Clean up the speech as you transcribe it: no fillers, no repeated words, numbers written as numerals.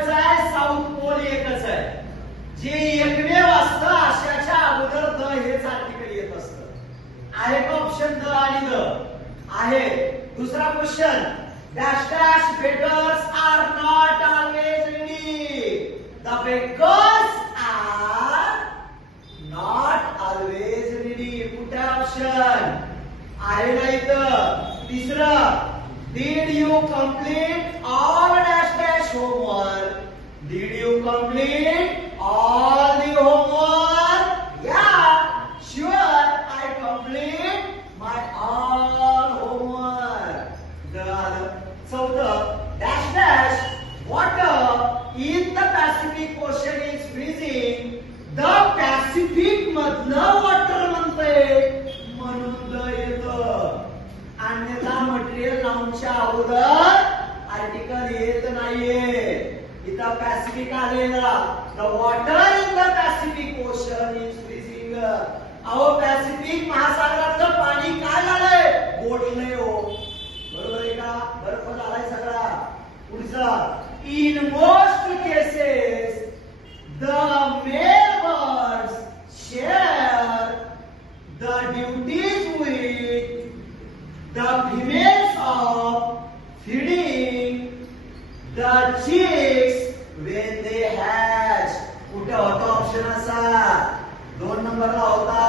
एकच आहे, south pole एकच आहे. जे एकमेव असतं अशाच्या अगोदर द हेच आर्टिकल येत असतं. आहे का ऑप्शन द आणि द? आहे. दुसरा question, dash dash beggars are not always ready. The beggars are not always ready. कुठे ऑप्शन आहे ना इथं? तिसरं, did you complete all dash dash homework? Did you complete all the homework? Yeah, sure, I complete my all homework. Chauthं, dash dash water in the Pacific Ocean is freezing. The Pacific मधलं water म्हणतंय म्हणून the येतं. अन्यथा material नाउनच्या अगोदर article येत नाहीये. इथं Pacific आलेला. The water in the Pacific ocean is freezing. अहो पॅसिफिक महासागरातलं पाणी काय झालंय? गोठलंय हो. बरोबर आहे का? बर्फ झालाय सगळा. पुढचा, in most cases the male birds share the duties with the females of feeding the chicks when they hatch. कुठे होता ऑप्शन असा? 2 नंबरला होता.